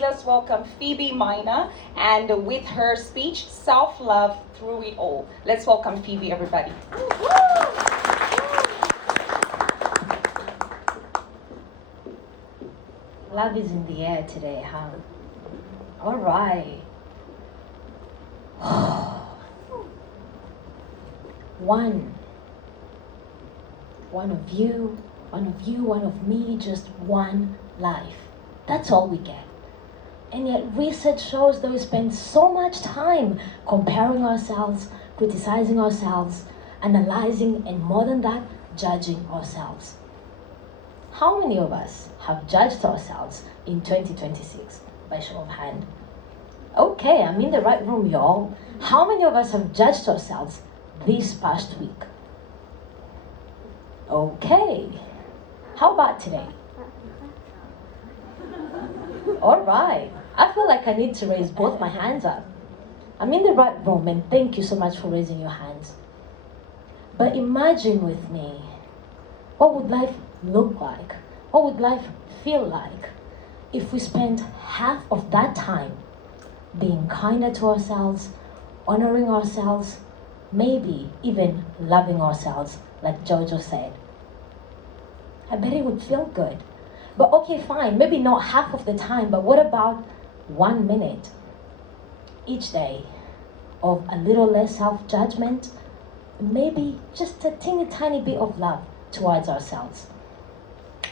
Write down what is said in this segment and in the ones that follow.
Let's welcome Phoebe Minor and with her speech, Self-Love Through It All. Let's welcome Phoebe, everybody. Love is in the air today, huh? All right. One of you, one of me, just one life. That's all we get. And yet research shows that we spend so much time comparing ourselves, criticizing ourselves, analyzing, and more than that, judging ourselves. How many of us have judged ourselves in 2026? By show of hand. Okay, I'm in the right room, y'all. How many of us have judged ourselves this past week? Okay. How about today? All right. I feel like I need to raise both my hands up. I'm in the right room, and thank you so much for raising your hands. But imagine with me, what would life look like? What would life feel like if we spent half of that time being kinder to ourselves, honoring ourselves, maybe even loving ourselves, like Jojo said? I bet it would feel good. But okay, fine, maybe not half of the time, but what about 1 minute each day of a little less self-judgment? Maybe just a teeny tiny bit of love towards ourselves.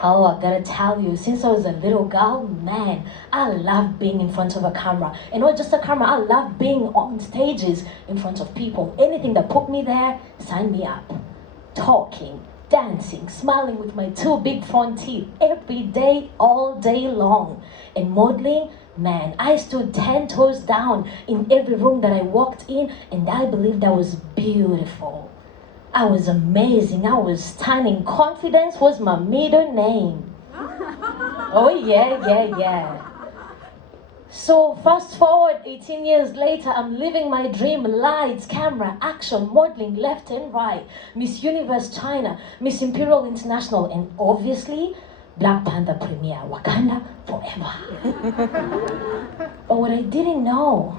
Oh, I gotta tell you, since I was a little girl, man, I love being in front of a camera. And not just a camera, I love being on stages in front of people. Anything that put me there, sign me up. Talking, dancing, smiling with my two big front teeth every day, all day long. And modeling, man, I stood 10 toes down in every room that I walked in, and I believe that was beautiful. I was amazing, I was stunning. Confidence was my middle name. Oh yeah. So fast forward 18 years later, I'm living my dream. Lights, camera, action, modeling left and right. Miss Universe China, Miss Imperial International, and obviously Black Panther premiere, Wakanda forever. But what I didn't know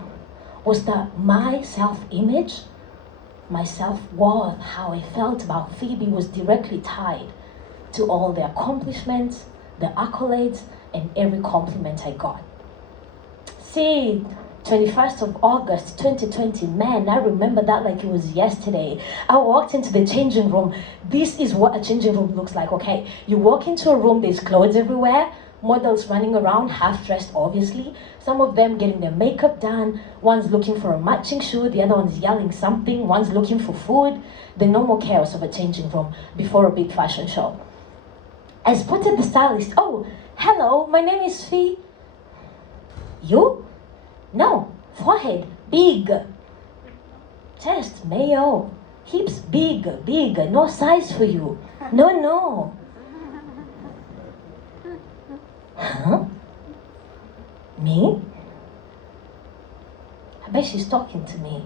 was that my self-image, my self-worth, how I felt about Phoebe, was directly tied to all the accomplishments, the accolades, and every compliment I got. See, 21st of August 2020, man, I remember that like it was yesterday. I walked into the changing room. This is what a changing room looks like, okay? You walk into a room, there's clothes everywhere, models running around, half-dressed obviously, some of them getting their makeup done, one's looking for a matching shoe, the other one's yelling something, one's looking for food, the normal chaos of a changing room before a big fashion show. I spotted the stylist. Oh, hello, my name is Fee. You? No, forehead, big. Chest, mayo. Hips, big, no size for you. No. Huh? Me? I bet she's talking to me.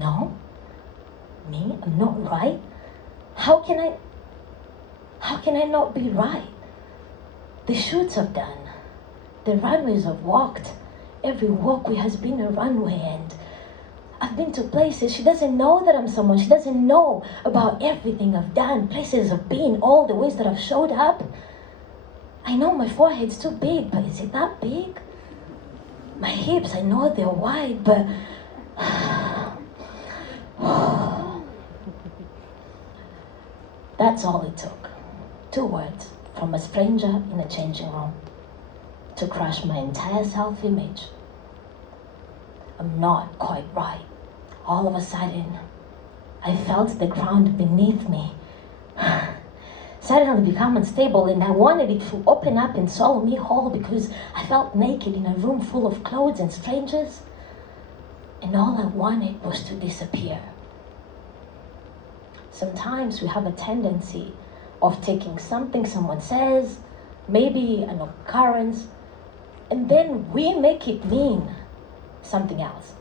No? Me? I'm not right? How can I not be right? The shoots I've done, the runways I've walked, every walkway has been a runway, and I've been to places. She doesn't know that I'm someone. She doesn't know about everything I've done, places I've been, all the ways that I've showed up. I know my forehead's too big, but is it that big? My hips, I know they're wide, but that's all it took. 2 words from a stranger in a changing room to crush my entire self-image. I'm not quite right. All of a sudden, I felt the ground beneath me suddenly become unstable, and I wanted it to open up and swallow me whole because I felt naked in a room full of clothes and strangers, and all I wanted was to disappear. Sometimes we have a tendency of taking something someone says, maybe an occurrence, and then we make it mean something else.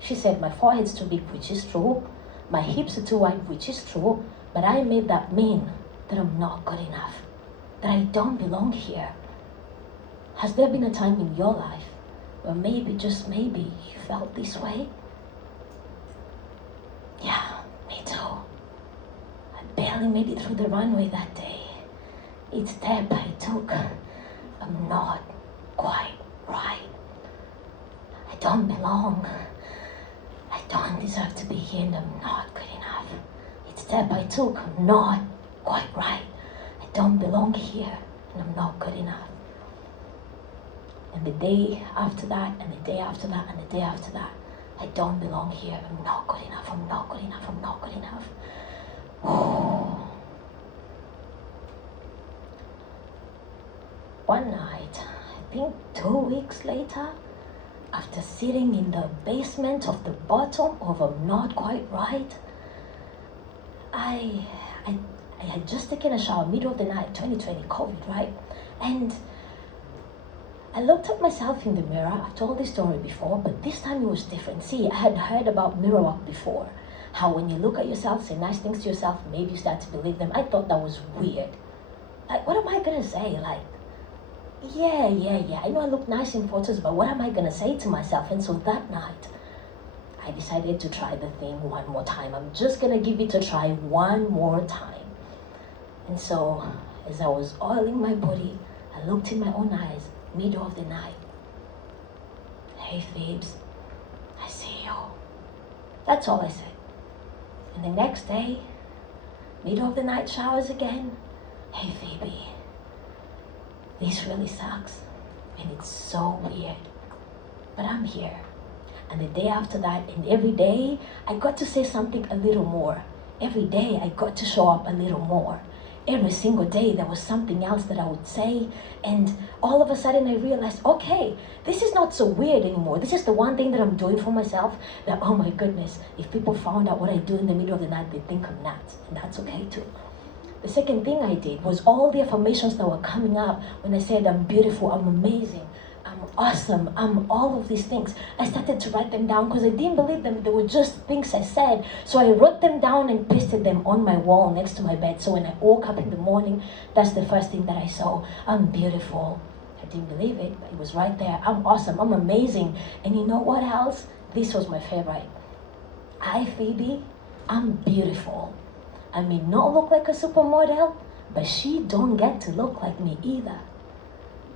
She said my forehead's too big, which is true. My hips are too wide, which is true. But I made that mean that I'm not good enough, that I don't belong here. Has there been a time in your life where maybe, just maybe, you felt this way? Yeah, me too. I barely made it through the runway that day. Each step I took, I'm not quite right. I don't belong. I don't deserve to be here, and I'm not good enough. Each step I took, I'm not quite right. I don't belong here, and I'm not good enough. And the day after that, and the day after that, and the day after that, I don't belong here. I'm not good enough. I'm not good enough. I'm not good enough. One night, I think 2 weeks later, after sitting in the basement of the bottom of I'm not quite right, I had just taken a shower, middle of the night, 2020, COVID, right? And I looked at myself in the mirror. I've told this story before, but this time it was different. See, I had heard about mirror work before. How when you look at yourself, say nice things to yourself, maybe you start to believe them. I thought that was weird. Like, what am I gonna say? Like, yeah. I know I look nice in photos, but what am I gonna say to myself? And so that night, I decided to try the thing one more time. I'm just gonna give it a try one more time. And so, as I was oiling my body, I looked in my own eyes, middle of the night. Hey, Phoebes, I see you. That's all I said. And the next day, middle of the night showers again. Hey, Phoebe, this really sucks. And it's so weird. But I'm here. And the day after that, and every day, I got to say something a little more. Every day, I got to show up a little more. Every single day, there was something else that I would say. And all of a sudden, I realized, okay, this is not so weird anymore. This is the one thing that I'm doing for myself that, oh my goodness, if people found out what I do in the middle of the night, they'd think I'm nuts. And that's okay too. The second thing I did was all the affirmations that were coming up when I said I'm beautiful, I'm amazing, I'm awesome, I'm all of these things. I started to write them down because I didn't believe them. They were just things I said. So I wrote them down and pasted them on my wall next to my bed. So when I woke up in the morning, that's the first thing that I saw. I'm beautiful. I didn't believe it, but it was right there. I'm awesome, I'm amazing. And you know what else? This was my favorite. Hi, Phoebe, I'm beautiful. I may not look like a supermodel, but she don't get to look like me either.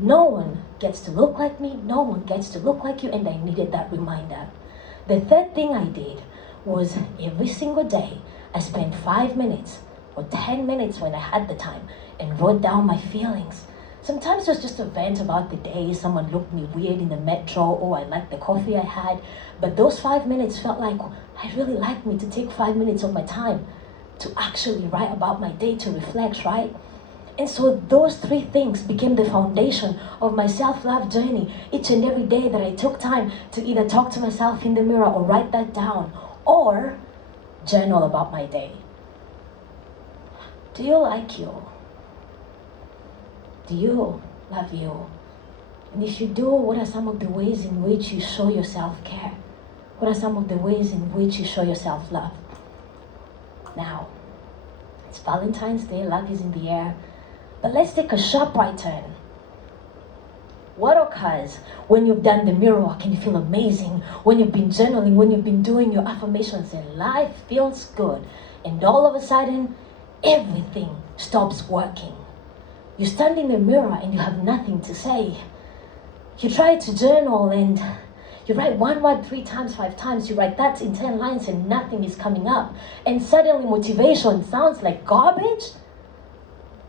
No one gets to look like me, no one gets to look like you, and I needed that reminder. The third thing I did was every single day, I spent 5 minutes or 10 minutes when I had the time and wrote down my feelings. Sometimes it was just a vent about the day, someone looked me weird in the metro, or I liked the coffee I had, but those 5 minutes felt like I really liked me to take 5 minutes of my time to actually write about my day, to reflect, right? And so those 3 things became the foundation of my self-love journey. Each and every day that I took time to either talk to myself in the mirror or write that down or journal about my day. Do you like you? Do you love you? And if you do, what are some of the ways in which you show your self-care? What are some of the ways in which you show your self-love? Now, it's Valentine's Day, love is in the air, but let's take a sharp right turn. What occurs when you've done the mirror work and you feel amazing, when you've been journaling, when you've been doing your affirmations and life feels good, and all of a sudden, everything stops working? You stand in the mirror and you have nothing to say. You try to journal and you write one word 3 times, 5 times, you write that in 10 lines and nothing is coming up. And suddenly motivation sounds like garbage.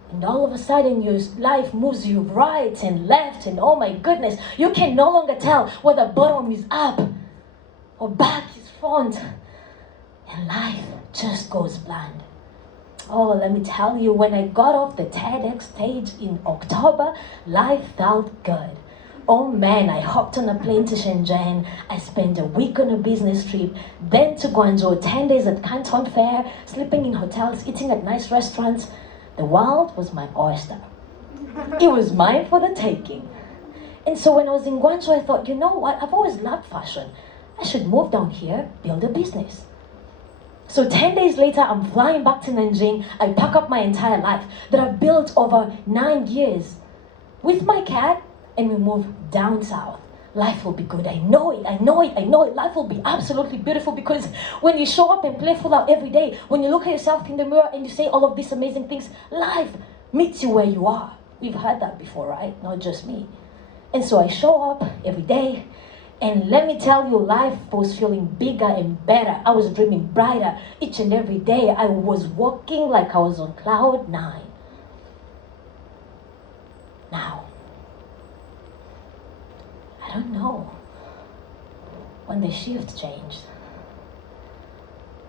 And all of a sudden your life moves you right and left and oh my goodness, you can no longer tell whether bottom is up or back is front. And life just goes bland. Oh, let me tell you, when I got off the TEDx stage in October, life felt good. Oh man, I hopped on a plane to Shenzhen. I spent a week on a business trip, then to Guangzhou, 10 days at Canton Fair, sleeping in hotels, eating at nice restaurants. The world was my oyster. It was mine for the taking. And so when I was in Guangzhou, I thought, you know what? I've always loved fashion. I should move down here, build a business. So 10 days later, I'm flying back to Nanjing. I pack up my entire life that I've built over 9 years with my cat and we move down south, life will be good. I know it, I know it, I know it. Life will be absolutely beautiful, because when you show up and play full out every day, when you look at yourself in the mirror and you say all of these amazing things, life meets you where you are. We've heard that before, right? Not just me. And so I show up every day, and let me tell you, life was feeling bigger and better. I was dreaming brighter each and every day. I was walking like I was on cloud 9. Now, I don't know when the shift changed.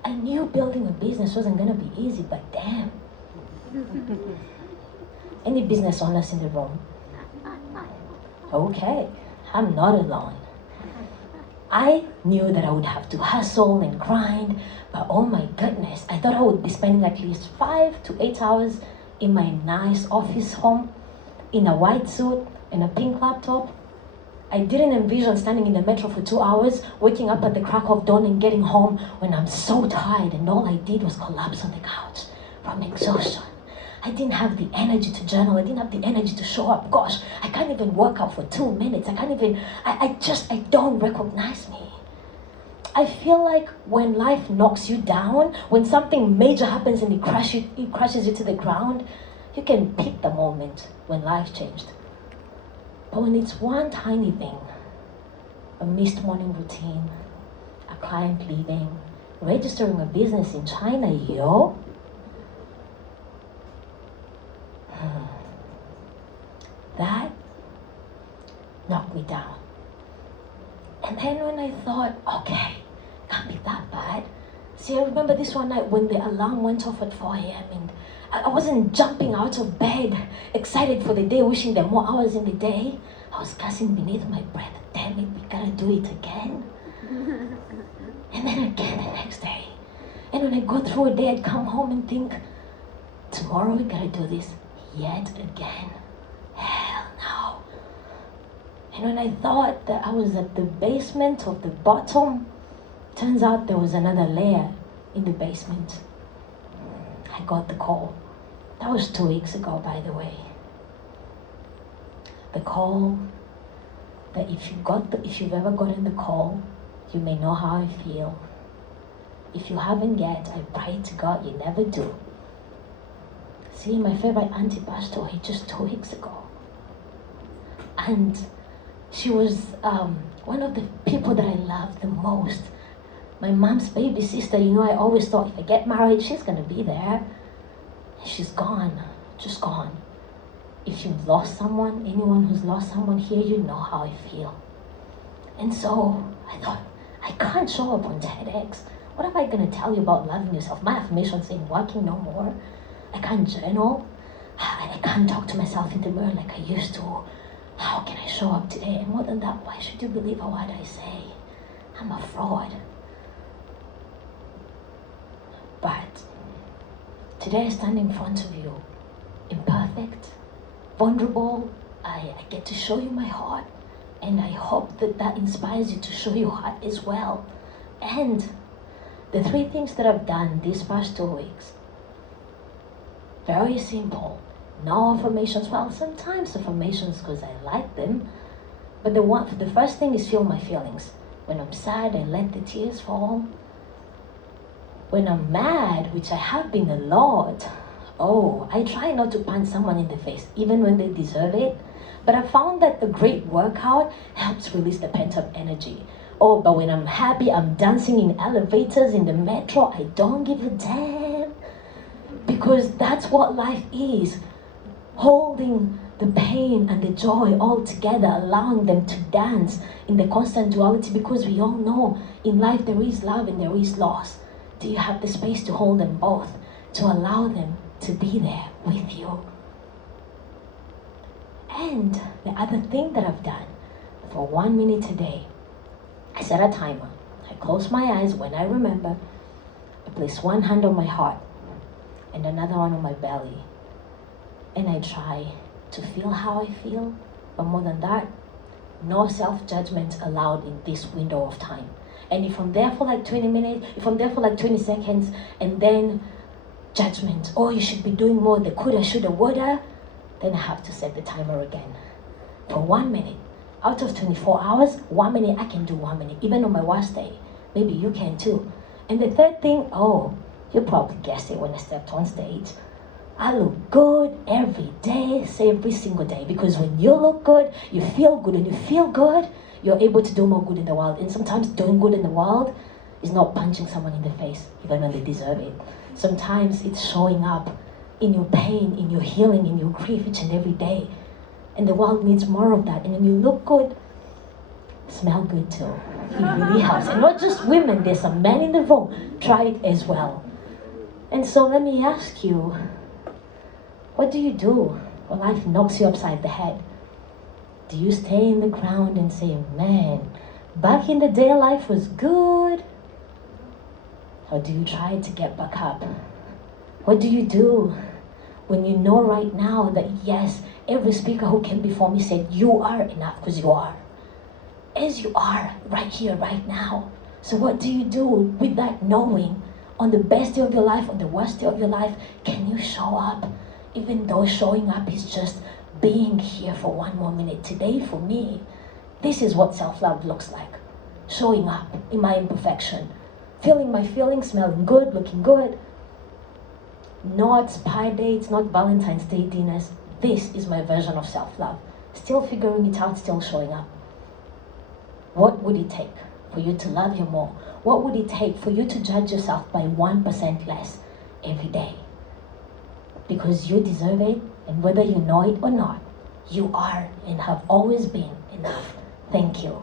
I knew building a business wasn't gonna be easy, but damn. Any business owners in the room? Okay, I'm not alone. I knew that I would have to hustle and grind, but oh my goodness, I thought I would be spending at least 5 to 8 hours in my nice office home, in a white suit and a pink laptop. I didn't envision standing in the metro for 2 hours, waking up at the crack of dawn and getting home when I'm so tired, and all I did was collapse on the couch from exhaustion. I didn't have the energy to journal. I didn't have the energy to show up. Gosh, I can't even work out for 2 minutes. I don't recognize me. I feel like when life knocks you down, when something major happens and it crashes you to the ground, you can pick the moment when life changed. But when it's one tiny thing, a missed morning routine, a client leaving, registering a business in China, that knocked me down. And then when I thought, okay, can't be that bad. See, I remember this one night when the alarm went off at 4 a.m. and I wasn't jumping out of bed, excited for the day, wishing there were more hours in the day. I was cursing beneath my breath, damn it, we gotta do it again. And then again the next day. And when I go through a day, I'd come home and think, tomorrow we gotta do this yet again. Hell no. And when I thought that I was at the basement of the bottom, turns out there was another layer in the basement. I got the call. That was 2 weeks ago, by the way. The call that if you've ever gotten the call, you may know how I feel. If you haven't yet, I pray to God you never do. See, my favorite auntie passed away just 2 weeks ago. And she was one of the people that I loved the most. My mom's baby sister, I always thought if I get married, she's gonna be there. And she's gone, just gone. If you've lost someone, anyone who's lost someone here, you know how I feel. And so I thought, I can't show up on TEDx. What am I gonna tell you about loving yourself? My affirmations ain't working no more. I can't journal. I can't talk to myself in the mirror like I used to. How can I show up today? And more than that, why should you believe a word I say? I'm a fraud. But today I stand in front of you, imperfect, vulnerable. I get to show you my heart, and I hope that inspires you to show your heart as well. And the 3 things that I've done these past 2 weeks, very simple. No affirmations. Well, sometimes affirmations because I like them. But the first thing is feel my feelings. When I'm sad, I let the tears fall. When I'm mad, which I have been a lot, I try not to punch someone in the face, even when they deserve it. But I found that a great workout helps release the pent-up energy. But when I'm happy, I'm dancing in elevators, in the metro, I don't give a damn. Because that's what life is. Holding the pain and the joy all together, allowing them to dance in the constant duality, because we all know in life there is love and there is loss. Do you have the space to hold them both, to allow them to be there with you? And the other thing that I've done, for 1 minute a day, I set a timer. I close my eyes when I remember. I place one hand on my heart and another one on my belly. And I try to feel how I feel, but more than that, no self-judgment allowed in this window of time. And if I'm there for like 20 minutes, if I'm there for like 20 seconds, and then judgment, you should be doing more, the coulda, shoulda, woulda, then I have to set the timer again for 1 minute. Out of 24 hours, 1 minute, I can do 1 minute, even on my worst day. Maybe you can too. And the third thing, oh, you probably guessed it when I stepped on stage. I look good every day, every single day. Because when you look good, you feel good. And you feel good, you're able to do more good in the world. And sometimes doing good in the world is not punching someone in the face, even when they deserve it. Sometimes it's showing up in your pain, in your healing, in your grief each and every day. And the world needs more of that. And when you look good, smell good too. It really helps. And not just women, there's some men in the room. Try it as well. And so let me ask you, what do you do when life knocks you upside the head? Do you stay in the ground and say, man, back in the day life was good? Or do you try to get back up? What do you do when you know right now that yes, every speaker who came before me said, you are enough, because you are. As you are, right here, right now. So what do you do with that knowing? On the best day of your life, on the worst day of your life, can you show up? Even though showing up is just being here for 1 more minute. Today, for me, this is what self-love looks like. Showing up in my imperfection. Feeling my feelings, smelling good, looking good. Not spy dates, not Valentine's Day dinners. This is my version of self-love. Still figuring it out, still showing up. What would it take for you to love you more? What would it take for you to judge yourself by 1% less every day? Because you deserve it, and whether you know it or not, you are and have always been enough. Thank you.